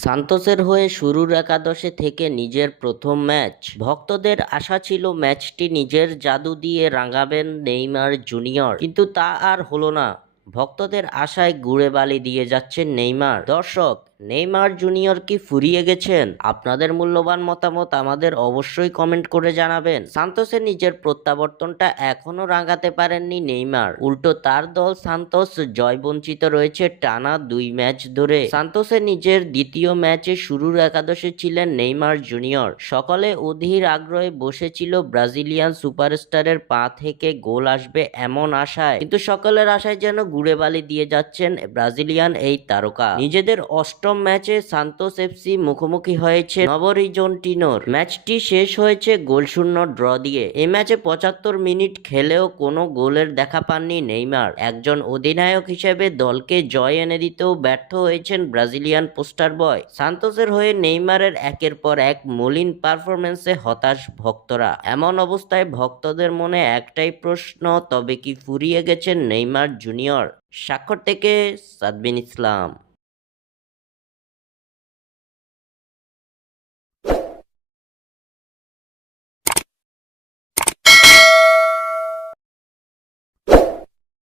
সান্তোসের হয়ে শুরুর একাদশে থেকে নিজের প্রথম ম্যাচ। ভক্তদের আশা ছিল ম্যাচটি নিজের জাদু দিয়ে রাঙাবেন নেইমার জুনিয়র, কিন্তু তা আর হলো না। ভক্তদের আশায় গুড়ে বালি দিয়ে যাচ্ছেন নেইমার। দর্শক, নেইমার জুনিয়র কি ফুরিয়ে গেছেন? আপনাদের মূল্যবান মতামত আমাদের অবশ্যই কমেন্ট করে জানাবেন। সান্তোসের নিজের প্রত্যাবর্তনটা এখনো রাঙাতে পারেননি নেইমার, উল্টো তার দল সান্তোস জয়বঞ্চিত রয়েছে টানা 2 ম্যাচ ধরে। সান্তোসের নিজের দ্বিতীয় ম্যাচে শুরুর একাদশে ছিলেন নেইমার জুনিয়র। সকলে অধীর আগ্রহে বসেছিল ব্রাজিলিয়ান সুপারস্টারের পা থেকে গোল আসবে এমন আশায়, কিন্তু সকলের আশায় যেন গুড়ে বালি দিয়ে যাচ্ছেন ব্রাজিলিয়ান এই তারকা। নিজেদের অষ্টম ম্যাচে সান্তোস এফসি মুখোমুখি হয়েছে নবরিজন্টিনোর। ম্যাচটি শেষ হয়েছে গোলশূন্য ড্র দিয়ে। এই ম্যাচে 75 মিনিট খেলেও কোনো গোলের দেখা পাননি নেইমার। একজন অধিনায়ক হিসেবে দলকে জয় এনে দিতেও ব্যর্থ হয়েছেন ব্রাজিলিয়ান পোস্টার বয়। সান্তোসের হয়ে নেইমারের একের পর এক মলিন পারফরম্যান্সে হতাশ ভক্তরা। এমন অবস্থায় ভক্তদের মনে একটাই প্রশ্ন, তবে কি ফুরিয়ে গেছেন নেইমার জুনিয়র? স্বাক্ষর থেকে সাদবিন ইসলাম।